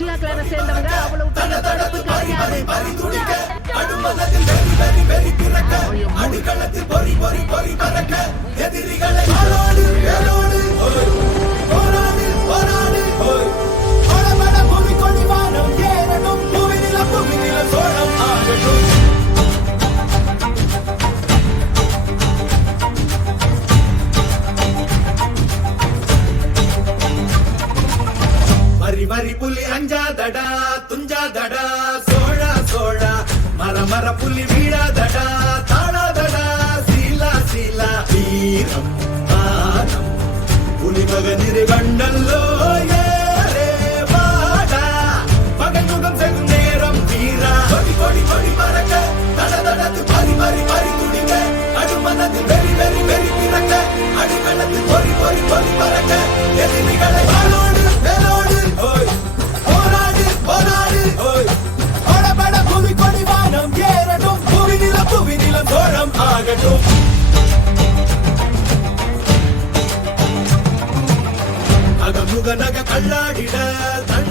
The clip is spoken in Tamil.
சியா கிளான சேர்ந்தவங்க அவ்வளவு பெரிய படிப்பு கிடையாது. வரி புலி அஞ்சாதடா துஞ்சாதடா சோழா சோழா மர மர புலி வீழாதடா தாழாதடா சீலா சீலா வீரம் மானம் புலி மகனிரு கண்டல்லோ ஏரே வாடா பகல் முகம் செகும் நேரம் வீரா கொடி கொடி கொடி பறக்க தட தடத்து பறி பறி பறி துடிக்க அடுமனது வெறி வெறி வெறி பிறக்க அடிகளத்து பொறி பொறி பொறி பறக்க எதிரிகளை வாளோடு வேலோடு போராடு போராடு படபட புவி கொடி வானம் ஏறட்டும் புவி நிலம் தோழம் ஆகட்டும். அகமுக நக கல்லாடிட தள்ள